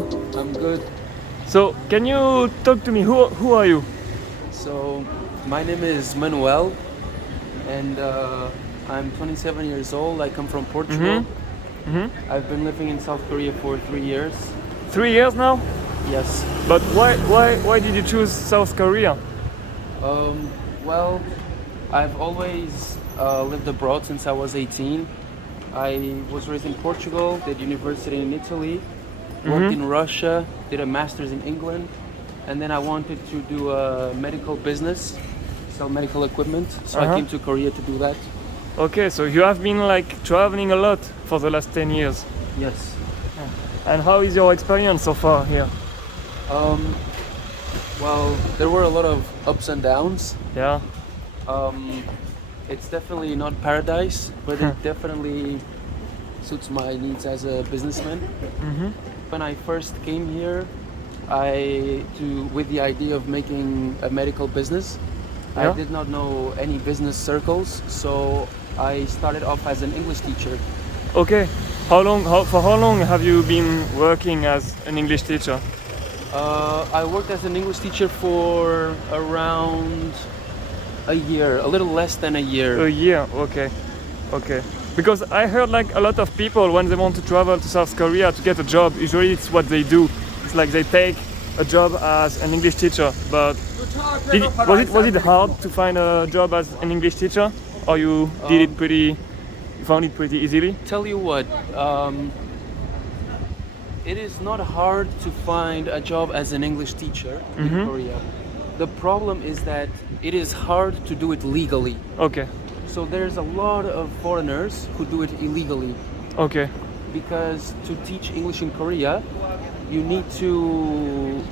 you? I'm good. So, can you talk to me? Who are you? So, my name is Manuel, and I'm 27 years old. I come from Portugal. I've been living in South Korea for 3 years. 3 years now? Yes. But why did you choose South Korea? Well, I've always lived abroad since I was 18. I was raised in Portugal, did university in Italy, worked in Russia, did a master's in England, and then I wanted to do a medical business, sell medical equipment. So I came to Korea to do that. Okay, so you have been like traveling a lot for the last 10 years. Yes. And how is your experience so far here? Well, there were a lot of ups and downs. Yeah. It's definitely not paradise, but it definitely suits my needs as a businessman. When I first came here, with the idea of making a medical business. Yeah. I did not know any business circles, so I started off as an English teacher. Okay. For how long have you been working as an English teacher? I worked as an English teacher for around a year, a little less than a year. A year. Okay. Because I heard like a lot of people when they want to travel to South Korea to get a job, usually it's what they do. It's like they take a job as an English teacher. But was it hard to find a job as an English teacher, or you found it pretty easily? Tell you what, it is not hard to find a job as an English teacher in Korea. The problem is that it is hard to do it legally. Okay. So there's a lot of foreigners who do it illegally. Okay. Because to teach English in Korea, you need to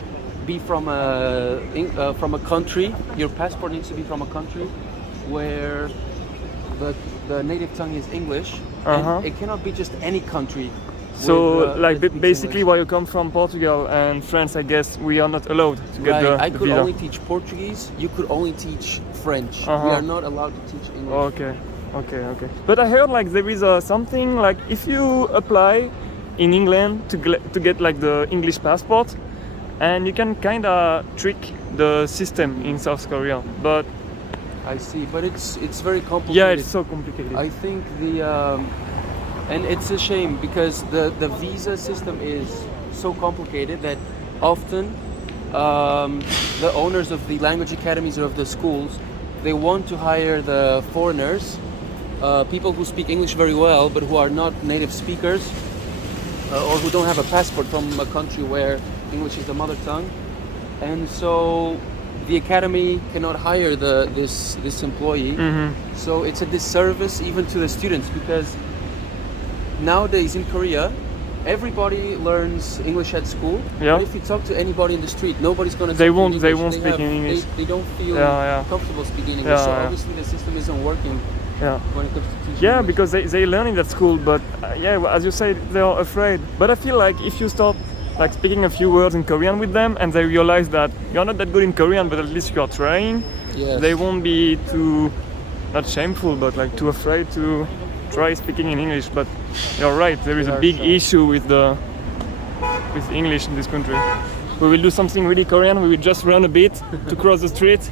be from a country. Your passport needs to be from a country where the native tongue is English, and it cannot be just any country. So, that speaks basically, English. where you come from, Portugal and France, I guess we are not allowed to get Right. I the could visa. only teach Portuguese. You could only teach French. We are not allowed to teach English. Okay. But I heard like there is something like if you apply in England to get like the English passport, and you can kind of trick the system in South Korea. But I see, but it's very complicated. yeah, it's so complicated. I think and it's a shame because the visa system is so complicated that often the owners of the language academies or of the schools, they want to hire the foreigners, people who speak English very well but who are not native speakers or who don't have a passport from a country where English is the mother tongue, and so the academy cannot hire this employee. So it's a disservice even to the students, because nowadays in Korea, everybody learns English at school. Yeah. But if you talk to anybody in the street, nobody's gonna. They talk in won't- they English. won't speak in English. They don't feel comfortable speaking English. Yeah, So yeah. obviously the system isn't working Yeah. when it comes to teaching. Yeah, English. because they learn it at school, but as you said, they are afraid. But I feel like if you start like speaking a few words in Korean with them, and they realize that you're not that good in Korean, but at least you are trying, Yes. they won't be too, not shameful, but like too afraid to try speaking in English. But you're right, there is a big issue with English in this country. We will do something really Korean. We will just run a bit to cross the street,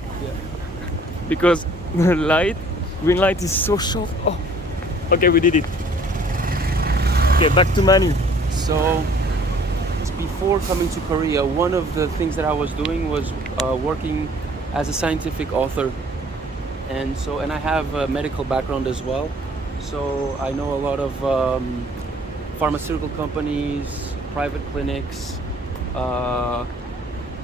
because the green light is so short. Oh, okay, we did it. Okay, back to Manu. So before coming to Korea, one of the things that I was doing was working as a scientific author, and I have a medical background as well. So I know a lot of pharmaceutical companies, private clinics,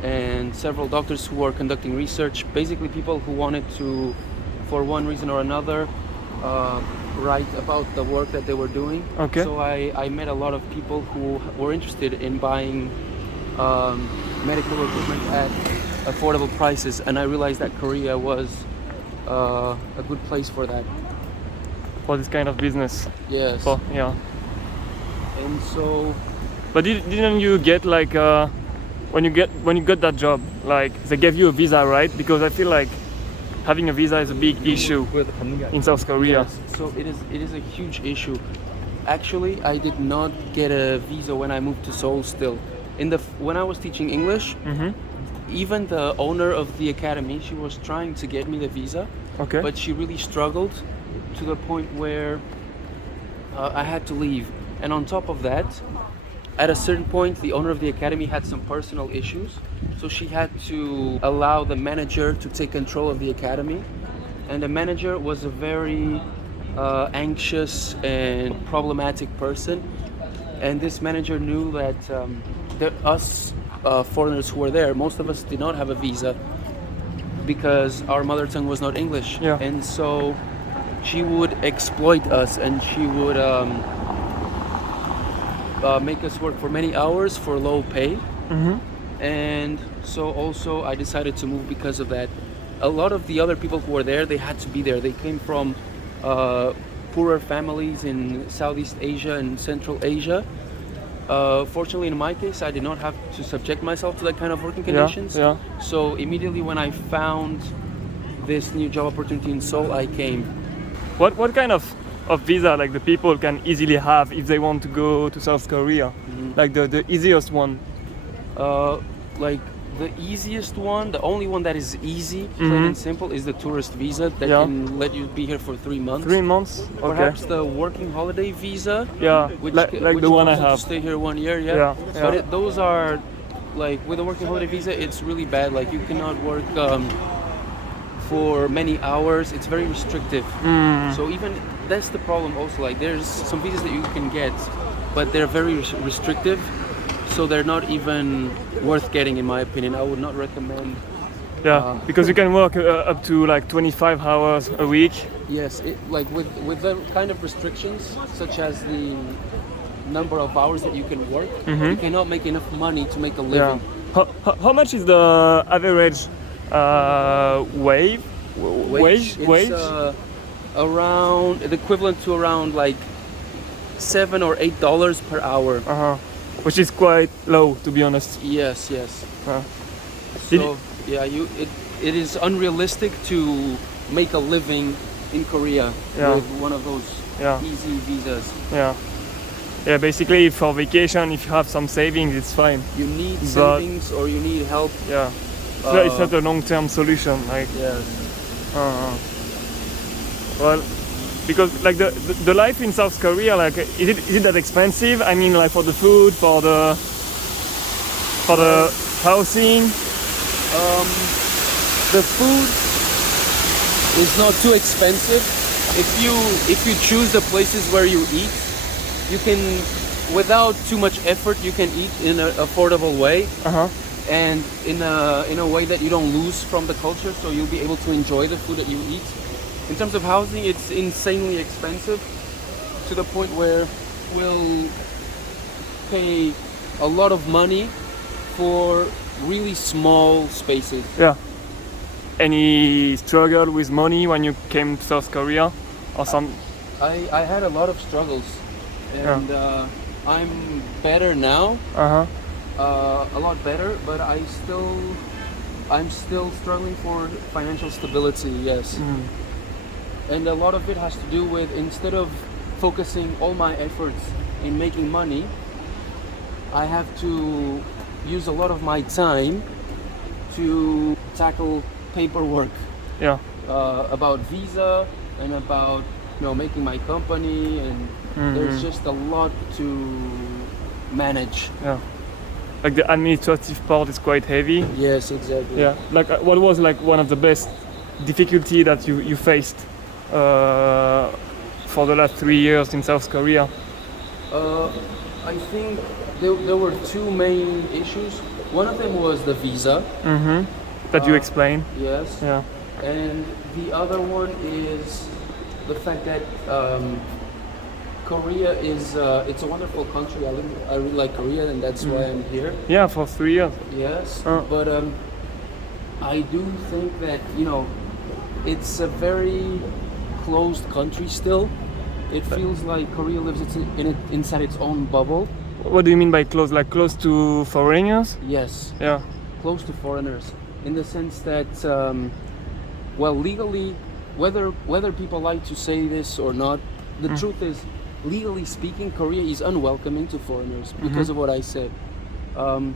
and several doctors who are conducting research. Basically, people who wanted to, for one reason or another, write about the work that they were doing. Okay. So I met a lot of people who were interested in buying medical equipment at affordable prices, and I realized that Korea was a good place for that. For this kind of business. Yes. Yeah. And so But didn't you get like when you got that job, like they gave you a visa, right? Because I feel like having a visa is a big issue in South Korea. yes, so it is a huge issue. Actually, I did not get a visa when I moved to Seoul still. when I was teaching English, even the owner of the academy, she was trying to get me the visa, Okay. but she really struggled to the point where I had to leave. And on top of that, at a certain point, the owner of the academy had some personal issues, so she had to allow the manager to take control of the academy. And the manager was a very anxious and problematic person. And this manager knew that us foreigners who were there, most of us did not have a visa because our mother tongue was not English. Yeah. And so she would exploit us, and she would make us work for many hours for low pay. And so also I decided to move because of that. A lot of the other people who were there, they had to be there. They came from poorer families in Southeast Asia and Central Asia. Fortunately, in my case, I did not have to subject myself to that kind of working conditions. Yeah. So immediately when I found this new job opportunity in Seoul, I came. What kind of visa like the people can easily have if they want to go to South Korea? Like the easiest one? Like the easiest one, the only one that is easy, plain and simple, is the tourist visa that can let you be here for 3 months. 3 months? Okay. Perhaps the working holiday visa. Yeah, Which like which the one I allows you have. to stay here 1 year. Yeah, But yeah. those are like with the working holiday visa, it's really bad. Like you cannot work for many hours. It's very restrictive. So even that's the problem. Also, like there's some visas that you can get, but they're very restrictive. So they're not even worth getting, in my opinion. I would not recommend. Yeah, because you can work up to like 25 hours a week. Yes, like with the kind of restrictions, such as the number of hours that you can work, you cannot make enough money to make a Yeah. living. How much is the average wage? It's around the equivalent to around like $7 or $8 per hour. Which is quite low, to be honest. Yes. Did So yeah, it is unrealistic to make a living in Korea with one of those easy visas. Yeah, basically for vacation, if you have some savings, it's fine. You need savings or you need help. Yeah, it's not a long-term solution. Like, Yes. well, because like the life in South Korea, like is it that expensive? I mean, like for the food, for the housing. The food is not too expensive. If you choose the places where you eat, you can, without too much effort, you can eat in an affordable way, and in a way that you don't lose from the culture. So you'll be able to enjoy the food that you eat. In terms of housing, it's insanely expensive to the point where we'll pay a lot of money for really small spaces. Yeah. Any struggle with money when you came to South Korea, or some? I had a lot of struggles, and I'm better now. A lot better, but I'm still struggling for financial stability. Yes. And a lot of it has to do with, instead of focusing all my efforts in making money, I have to use a lot of my time to tackle paperwork. Yeah. About visa and about making my company, and there's just a lot to manage. Yeah. Like the administrative part is quite heavy. Yes, exactly. Yeah. Like what was like one of the best difficulty that you faced for the last 3 years in South Korea? I think there were two main issues. One of them was the visa. That you explained. Yes. Yeah. And the other one is the fact that Korea is it's a wonderful country. I really like Korea, and that's why I'm here. Yeah, for 3 years. Yes. But I do think that it's a very closed country still. It feels like Korea lives inside its own bubble. What do you mean by close? Like close to foreigners? Yes. Yeah. Close to foreigners, in the sense that, legally, whether people like to say this or not, the truth is, legally speaking, Korea is unwelcoming to foreigners because of what I said. Um,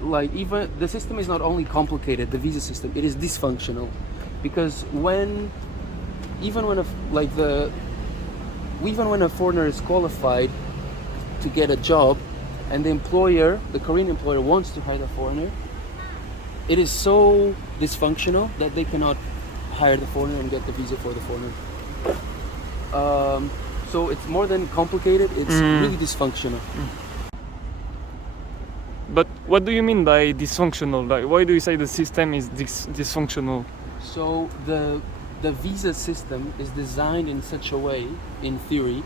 like even the system is not only complicated, the visa system, it is dysfunctional, because even when a f- like the even when a foreigner is qualified to get a job, and the Korean employer wants to hire the foreigner, it is so dysfunctional that they cannot hire the foreigner and get the visa for the foreigner. So it's more than complicated, it's really dysfunctional. But what do you mean by dysfunctional? Like, why do you say the system is dysfunctional? So the visa system is designed in such a way, in theory,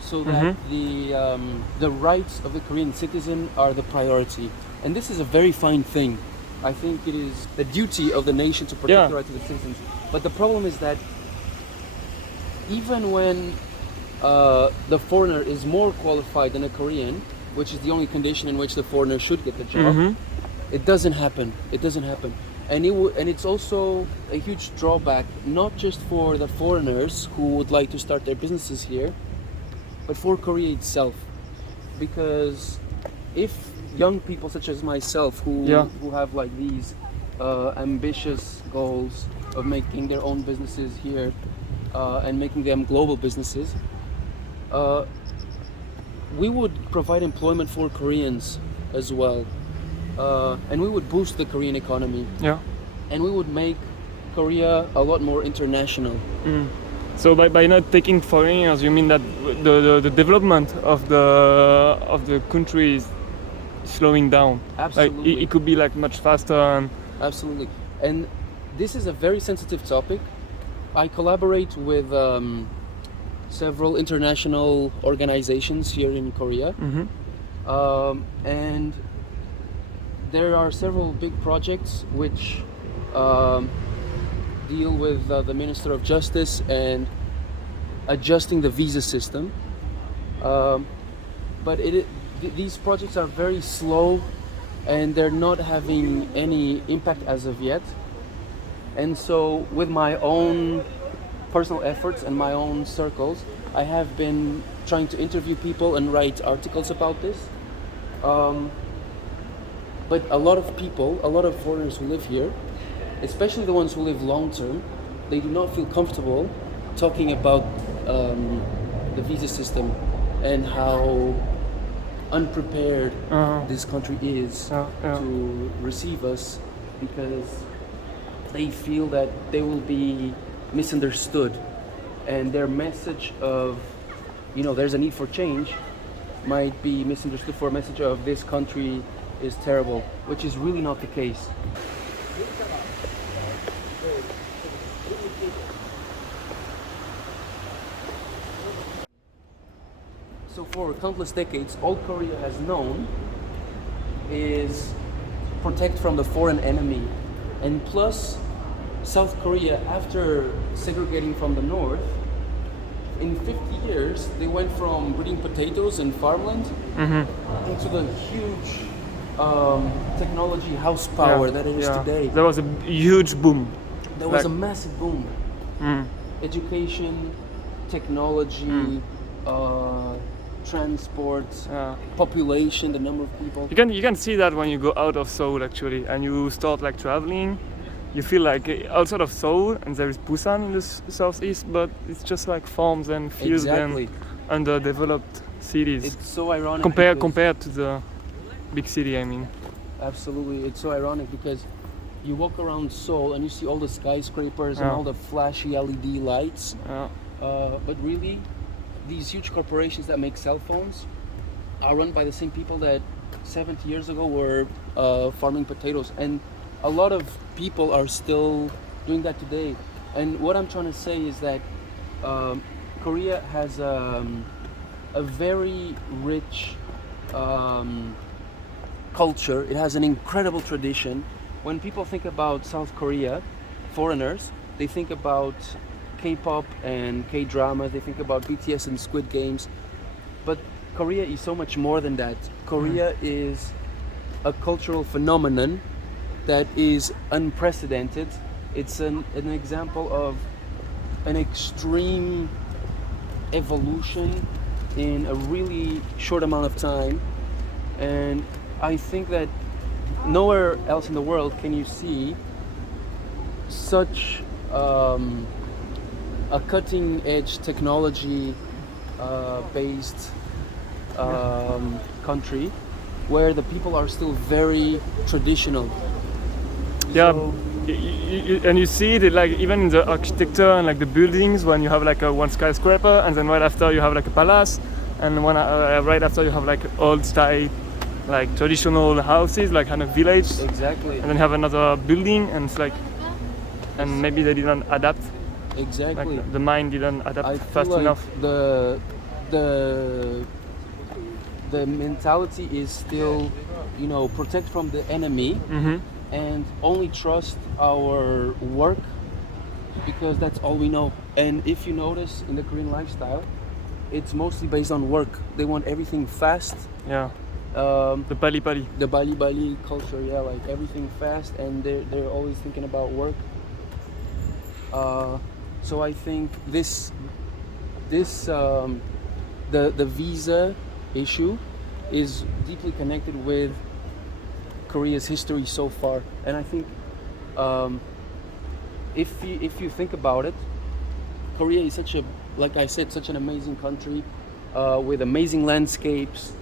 so that the rights of the Korean citizen are the priority. And this is a very fine thing. I think it is the duty of the nation to protect the rights of the citizens. But the problem is that even when the foreigner is more qualified than a Korean, which is the only condition in which the foreigner should get the job, it doesn't happen. It doesn't happen. And it's also a huge drawback, not just for the foreigners who would like to start their businesses here, but for Korea itself. Because if young people such as myself who have like these ambitious goals of making their own businesses here and making them global businesses, we would provide employment for Koreans as well, and we would boost the Korean economy. Yeah. And we would make Korea a lot more international. So by not taking foreigners, you mean that the development of the country is slowing down? Absolutely. Like it could be like much faster and Absolutely. And this is a very sensitive topic. I collaborate with several international organizations here in Korea. And there are several big projects which deal with the Minister of Justice and adjusting the visa system. But these projects are very slow and they're not having any impact as of yet. And so with my own personal efforts and my own circles, I have been trying to interview people and write articles about this. But a lot of people, a lot of foreigners who live here, especially the ones who live long term, they do not feel comfortable talking about the visa system and how unprepared this country is to receive us, because they feel that they will be misunderstood, and their message of, there's a need for change might be misunderstood for a message of this country is terrible, which is really not the case. So for countless decades, all Korea has known is protect from the foreign enemy. And plus, South Korea, after segregating from the North, in 50 years, they went from breeding potatoes in farmland into the huge technology house power that it is today. There was a huge boom. There was a massive boom. Education, technology, transport, population, the number of people. You can see that when you go out of Seoul actually, and you start like traveling. You feel like outside of Seoul, and there is Busan in the southeast, but it's just like farms and fields and underdeveloped cities. It's so ironic compared to the big city, I mean. Absolutely, it's so ironic because you walk around Seoul and you see all the skyscrapers and all the flashy LED lights, but really, these huge corporations that make cell phones are run by the same people that 70 years ago were farming potatoes, and a lot of people are still doing that today. And what I'm trying to say is that Korea has a very rich culture. It has an incredible tradition. When people think about South Korea, foreigners, they think about K-pop and K-drama, they think about BTS and Squid Games. But Korea is so much more than that. Korea is a cultural phenomenon that is unprecedented. It's an example of an extreme evolution in a really short amount of time, and I think that nowhere else in the world can you see such a cutting edge technology based country where the people are still very traditional. Yeah, So- and you see it like even in the architecture and like the buildings when you have like a one skyscraper and then right after you have like a palace and right after you have like old style like traditional houses like kind of village Exactly. and then have another building and it's like and maybe they didn't adapt Exactly. like the mind didn't adapt I fast feel like enough. the mentality is still, you know, protect from the enemy Mm-hmm. and only trust our work because that's all we know. And if you notice in the Korean lifestyle, it's mostly based on work. They want everything fast. Yeah, The the Bali culture, yeah, like everything fast, and they're always thinking about work. So I think the visa issue is deeply connected with Korea's history so far, and I think if you think about it, Korea is like I said, such an amazing country with amazing landscapes,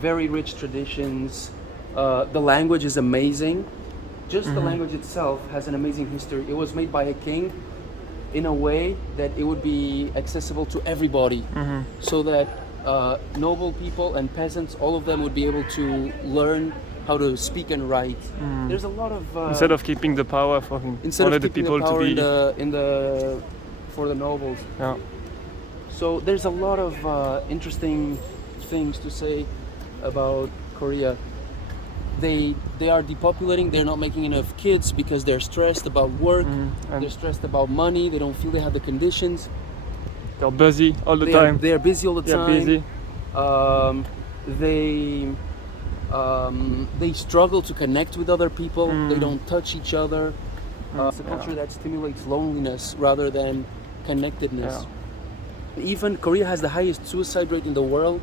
very rich traditions. The language is amazing. Just the language itself has an amazing history. It was made by a king in a way that it would be accessible to everybody, so that noble people and peasants, all of them would be able to learn how to speak and write. There's a lot of instead of keeping the power for only the people to be for the nobles. yeah. So there's a lot of interesting things to say about Korea. They are depopulating. They're not making enough kids because they're stressed about work. And They're stressed about money. They don't feel they have the conditions. they're busy all the They time. are busy all the They're time. busy. They struggle to connect with other people. They don't touch each other. It's a culture that stimulates loneliness rather than connectedness. Even Korea has the highest suicide rate in the world.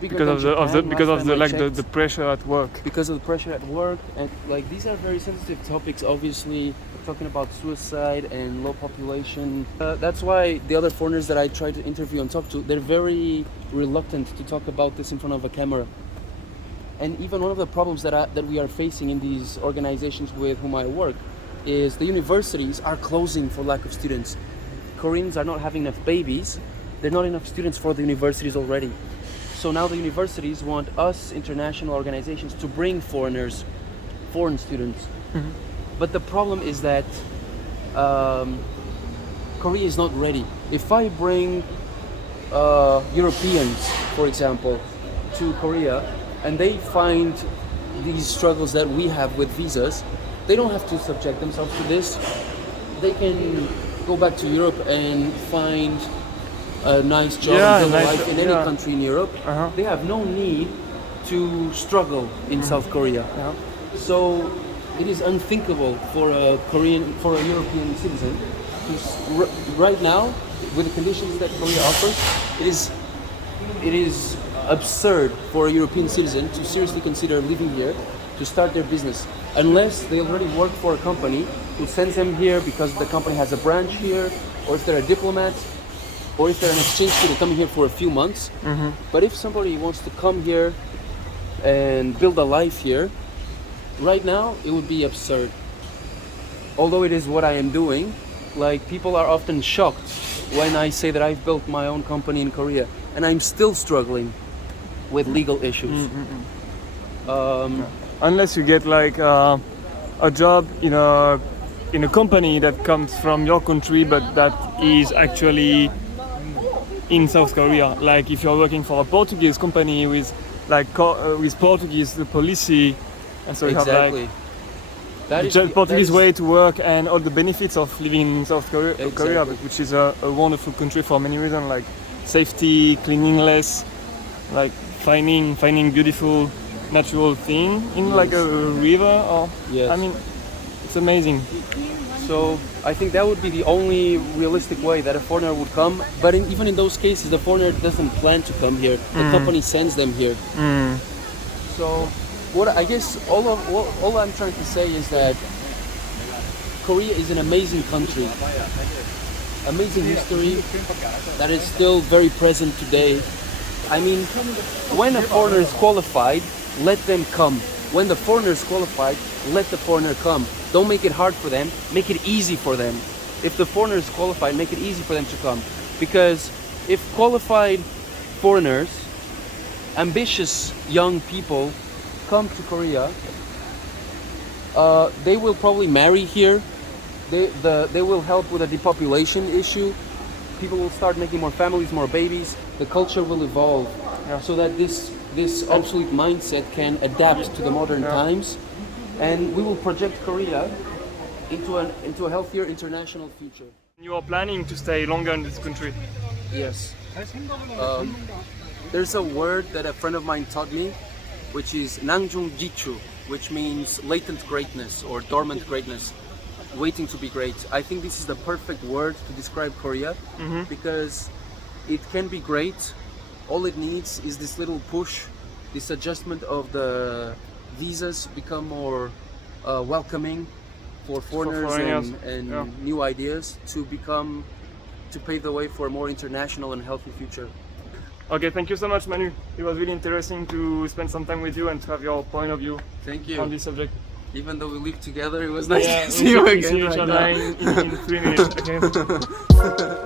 Because of the pressure at work. Because of the pressure at work, and like these are very sensitive topics, obviously talking about suicide and low population. That's why the other foreigners that I try to interview and talk to, they're very reluctant to talk about this in front of a camera. And even one of the problems that we are facing in these organizations with whom I work is the universities are closing for lack of students. Koreans are not having enough babies. There are not enough students for the universities already. So now the universities want us, international organizations, to bring foreign students. But the problem is that Korea is not ready. If I bring Europeans, for example, to Korea, and they find these struggles that we have with visas, they don't have to subject themselves to this. They can go back to Europe and find a nice job and build a life in any country in Europe. They have no need to struggle in South Korea. So it is unthinkable for a European citizen right now, with the conditions that Korea offers. It is absurd for a European citizen to seriously consider living here to start their business unless they already work for a company who sends them here because the company has a branch here, or if they're a diplomat, or if they're an exchange student coming here for a few months. But if somebody wants to come here and build a life here, right now it would be absurd. Although it is what I am doing, like people are often shocked when I say that I've built my own company in Korea, and I'm still struggling with legal issues. Unless you get like a job in a company that comes from your country but that is actually in South Korea. Like if you're working for a Portuguese company with with Portuguese policy, and so you have like the Portuguese way to work and all the benefits of living in South Korea, which is a wonderful country for many reasons, like safety, cleanliness, like finding beautiful natural thing in like a river, or I mean, it's amazing. So I think that would be the only realistic way that a foreigner would come. But even in those cases, the foreigner doesn't plan to come here. The company sends them here. So, what I guess all I'm trying to say is that Korea is an amazing country, amazing history that is still very present today. I mean, when a foreigner is qualified, let them come. When the foreigner is qualified, let the foreigner come. Don't make it hard for them, make it easy for them. If the foreigner is qualified, make it easy for them to come. Because if qualified foreigners, ambitious young people come to Korea, they will probably marry here. They will help with the depopulation issue. People will start making more families, more babies. The culture will evolve, so that this obsolete mindset can adapt to the modern times, and we will project Korea into a healthier international future. You are planning to stay longer in this country? Yes. There's a word that a friend of mine taught me, which is nangjung jichu, which means latent greatness or dormant greatness, waiting to be great. I think this is the perfect word to describe Korea, because it can be great. All it needs is this little push, this adjustment of the visas become more welcoming for foreigners and new ideas to pave the way for a more international and healthy future. Okay, thank you so much, Manu. It was really interesting to spend some time with you and to have your point of view Thank you. on this subject. Even though we live together, it was nice to we see you again. see each right other now. in 3 minutes. Okay.